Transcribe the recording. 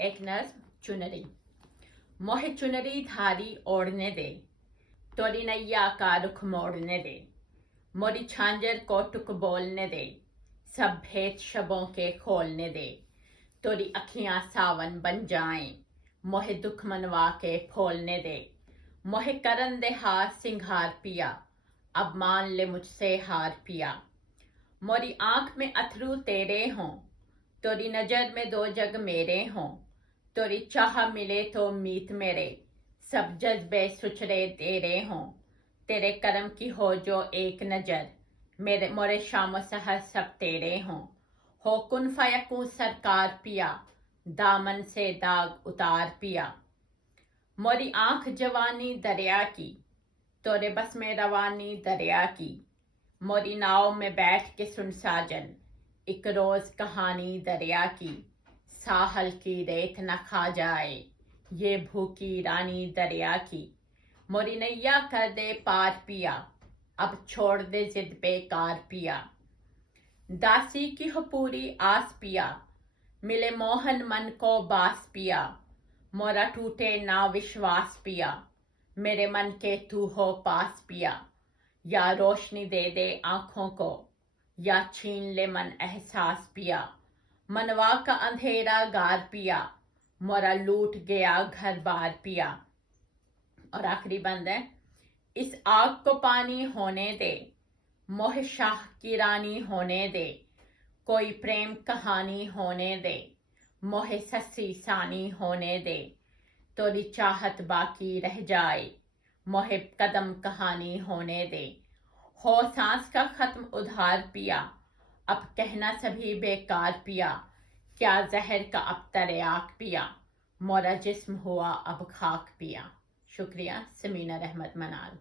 ایک نظم چنری. موہ چنری دھاری اوڑھنے دے، توری نیا کا رخ موڑنے دے، موری چھانجر کو ٹک بولنے دے، سب بھید شبوں کے کھولنے دے، توری اکھیاں ساون بن جائیں، موہ دکھ منوا کے پھولنے دے، موہ کرن دے ہاتھ سنگھار پیا، اب مان لے مجھ سے ہار پیا، موری آنکھ میں اتھرو تیرے ہوں، توری نظر میں دو جگ میرے ہوں، توری چاہ ملے تو میت میرے، سب جذبے سچڑے تیرے ہوں، تیرے کرم کی ہو جو ایک نظر، میرے مورے شام و سحر سب تیرے ہوں، ہو کن فیکوں سرکار پیا، دامن سے داغ اتار پیا، موری آنکھ جوانی دریا کی، تورے بس میں روانی دریا کی، موری ناؤ میں بیٹھ کے سن ساجن، ایک روز کہانی دریا کی، ساحل کی ریت نہ کھا جائے، یہ بھوکی رانی دریا کی، موری نیا کر دے پار پیا، اب چھوڑ دے ضد بے کار پیا، داسی کی ہو پوری آس پیا، ملے موہن من کو باس پیا، مورا ٹوٹے نا وشواس پیا، میرے من کے تو ہو پاس پیا، یا روشنی دے دے آنکھوں کو، یا چھین لے من احساس پیا، منوا کا اندھیرا گار پیا، مورا لوٹ گیا گھر بار پیا. اور آخری بند ہے، اس آگ کو پانی ہونے دے، موہ شاہ کی رانی ہونے دے، کوئی پریم کہانی ہونے دے، موہ سسی سانی ہونے دے، توری چاہت باقی رہ جائے، موہ قدم کہانی ہونے دے، ہو سانس کا ختم ادھار پیا، اب کہنا سبھی بیکار پیا، کیا زہر کا اب تریاک پیا، مورا جسم ہوا اب خاک پیا. شکریہ. سمینہ رحمت منال.